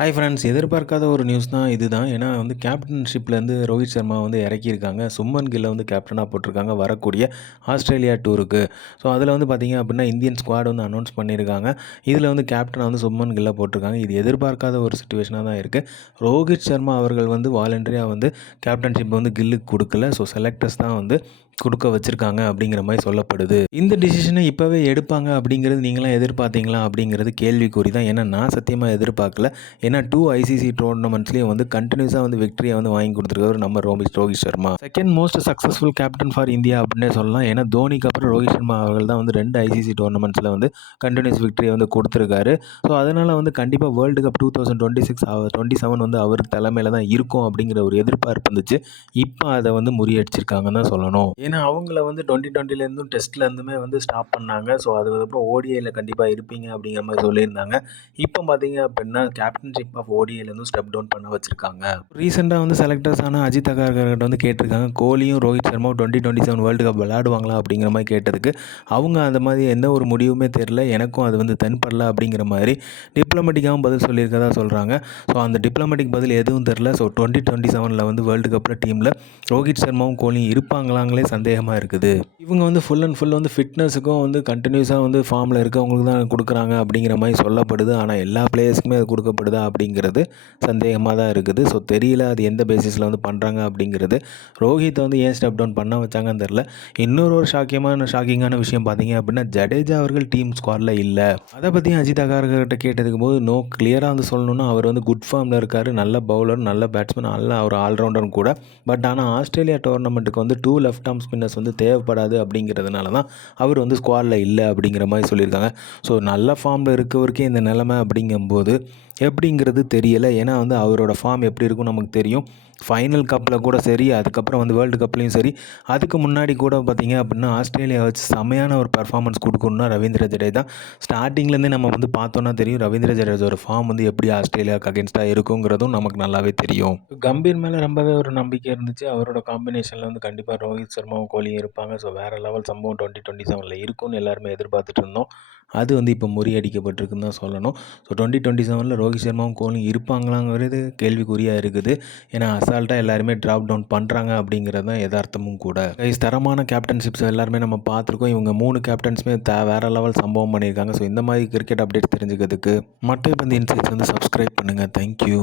Hi friends, எதிர்பார்க்காத ஒரு news தான் இதுதான். ஏன்னா வந்து கேப்டன்ஷிப்லேருந்து ரோஹித் சர்மா வந்து இறக்கியிருக்காங்க. சும்மன் கில்லை வந்து கேப்டனாக போட்டிருக்காங்க வரக்கூடிய ஆஸ்திரேலியா டூருக்கு. ஸோ அதில் வந்து பார்த்திங்க அப்படின்னா இந்தியன் ஸ்குவாட் வந்து அனௌன்ஸ் பண்ணியிருக்காங்க. இதில் வந்து கேப்டனாக வந்து சும்மன் கில்லை போட்டிருக்காங்க. இது எதிர்பார்க்காத ஒரு சிச்சுவேஷனாக தான் இருக்குது. ரோஹித் சர்மா அவர்கள் வந்து வாலண்டரியாக வந்து கேப்டன்ஷிப் வந்து கில்லுக்கு கொடுக்கல. ஸோ செலக்டர்ஸ் தான் வந்து கொடுக்க வச்சுருக்காங்க அப்படிங்கிற மாதிரி சொல்லப்படுது. இந்த டிசிஷனை இப்போவே எடுப்பாங்க அப்படிங்கிறது நீங்களாம் எதிர்பார்த்தீங்களா அப்படிங்கிறது கேள்விக்குறி தான். ஏன்னா நான் சத்தியமாக எதிர்பார்க்கல. ஏன்னா 2 ஐசிசி டோர்னமெண்ட்ஸ்லேயும் வந்து கண்டினியூஸாக வந்து விக்டரியை வந்து வாங்கி கொடுத்துருக்காரு நம்ம Rohit Sharma. Second most successful captain for India அப்படின்னே சொல்லலாம். ஏன்னா தோனிக்கு அப்புறம் ரோஹித் சர்மா அவர்கள் தான் வந்து 2 ஐசிசி டோர்னமெண்ட்ஸில் வந்து கண்டினியூஸ் விக்டரியை வந்து கொடுத்துருக்காரு. ஸோ அதனால் வந்து கண்டிப்பாக வேர்ல்டு கப் 2027 வந்து அவருக்கு தலைமையில் தான் இருக்கும் அப்படிங்கிற ஒரு எதிர்பார்ப்பு இருந்துச்சு. இப்போ அதை வந்து முறியடிச்சிருக்காங்கன்னு தான் சொல்லணும். ஏன்னா அவங்கள வந்து 2020லேருந்தும் டெஸ்ட்லேருந்துமே வந்து ஸ்டாப் பண்ணாங்க. ஸோ அதுக்கப்புறம் ஓடிஐயில் கண்டிப்பாக இருப்பீங்க அப்படிங்கிற மாதிரி சொல்லியிருந்தாங்க. இப்போ பார்த்தீங்க அப்படின்னா கேப்டன்ஷிப் ஆஃப் ஓடிஐலேருந்து ஸ்டெப் டவுன் பண்ண வச்சுருக்காங்க. ரீசெண்டாக வந்து செலக்டர்ஸான அஜித் அகர்கர்கிட்ட வந்து கேட்டிருக்காங்க, கோலியும் ரோஹித் சர்மாவும் 2027 வேர்ல்டு கப் விளையாடுவாங்களா அப்படிங்கிற மாதிரி கேட்டதுக்கு அவங்க அந்த மாதிரி எந்த ஒரு முடிவுமே தெரில, எனக்கும் அது வந்து தென்படல அப்படிங்கிற மாதிரி டிப்ளமேட்டிக்காகவும் பதில் சொல்லியிருக்கதா சொல்கிறாங்க. ஸோ அந்த டிப்ளமேட்டிக் பதில் எதுவும் தெரில. ஸோ 2027 வந்து வேர்ல்டு கப்பில் டீமில் ரோஹித் சர்மாவும் கோலியும் இருப்பாங்களாங்களே சந்தேகமாக இருக்குது. இவங்க வந்து ஃபுல் அண்ட் ஃபுல் வந்து ஃபிட்னஸுக்கும் வந்து கண்டினியூஸாக வந்து ஃபார்மில் இருக்கவங்களுக்கு தான் கொடுக்குறாங்க அப்படிங்கிற மாதிரி சொல்லப்படுது. ஆனால் எல்லா பிளேயர்ஸ்க்குமே அது கொடுக்கப்படுதா அப்படிங்கிறது சந்தேகமாக தான் இருக்குது. ஸோ தெரியல அது எந்த பேசிஸில் வந்து பண்ணுறாங்க அப்படிங்கிறது. ரோஹித்தை வந்து ஏன் ஸ்டெப் டவுன் பண்ண வச்சாங்கன்னு தெரில. இன்னொரு ஒரு ஷாக்கிங்கான விஷயம் பார்த்தீங்க அப்படின்னா ஜடேஜா அவர்கள் டீம் ஸ்குவாடில் இல்லை. அதை பற்றியும் அஜித் அகர்கிட்ட கேட்டதுக்கு போது கிளியராக வந்து சொல்லணும்னா அவர் வந்து குட் ஃபார்மில் இருக்கார், நல்ல பவுலர், நல்ல பேட்ஸ்மேன், நல்ல ஒரு ஆல்ரவுண்டரும் கூட. பட் ஆனால் ஆஸ்திரேலியா டோர்னமெண்ட்டுக்கு வந்து 2 லெஃப்ட் ஆர்ம் ஸ்பின்னர்ஸ் வந்து தேவைப்படாது அப்படிங்கிறதுனால தான் அவர் வந்து ஸ்குவாடில் இல்லை அப்படிங்கிற மாதிரி சொல்லியிருக்காங்க. ஸோ நல்ல ஃபார்மில் இருக்கவருக்கே இந்த நிலைமை அப்படிங்கும்போது எப்படிங்கிறது தெரியலை. ஏன்னா வந்து அவரோட ஃபார்ம் எப்படி இருக்கும்னு நமக்கு தெரியும். ஃபைனல் கப்பில் கூட சரி, அதுக்கப்புறம் வந்து வேர்ல்டு கப்லேயும் சரி, அதுக்கு முன்னாடி கூட பார்த்திங்க அப்படின்னா ஆஸ்திரேலியா வச்சு செமையான ஒரு பர்ஃபார்மன்ஸ் கொடுக்கணும்னா ரவீந்திர ஜடேஜா. ஸ்டார்டிங்லேருந்தே நம்ம வந்து பார்த்தோன்னா தெரியும் ரவீந்திர ஜடேஜோட ஃபார்ம் வந்து எப்படி ஆஸ்திரேலியாவுக்கு அகேன்ஸ்டாக இருக்குங்கிறதும் நமக்கு நல்லாவே தெரியும். கம்பீர் மேலே ரொம்பவே ஒரு நம்பிக்கை இருந்துச்சு. அவரோட காம்பினேஷனில் வந்து கண்டிப்பாக ரோஹித் சர்மாவும் கோலியும் இருப்பாங்க. ஸோ வேறு லெவல் சம்பவம் 2027 இருக்கும்னு எல்லாருமே எதிர்பார்த்துட்டு இருந்தோம். அது வந்து இப்போ முறியடிக்கப்பட்டிருக்குன்னு தான் சொல்லணும். ஸோ 2027 ரோஹித் சர்மாவும் கோலியும் இருப்பாங்களாங்கிறது கேள்விக்குறியாக இருக்குது. ஏன்னா அசால்ட்டாக எல்லாருமே ட்ராப் டவுன் பண்ணுறாங்க அப்படிங்கிறது தான் எதார்த்தமும் கூட. தரமான கேப்டன்ஷிப்ஸ் எல்லாருமே நம்ம பார்த்துருக்கோம். இவங்க 3 கேப்டன்ஸுமே வேறு லெவல் சம்பவம் பண்ணியிருக்காங்க. ஸோ இந்த மாதிரி கிரிக்கெட் அப்டேட் தெரிஞ்சுக்கிறதுக்கு மட்டை பந்து இன்சைட்ஸ் வந்து சப்ஸ்கிரைப் பண்ணுங்கள். தேங்க்யூ.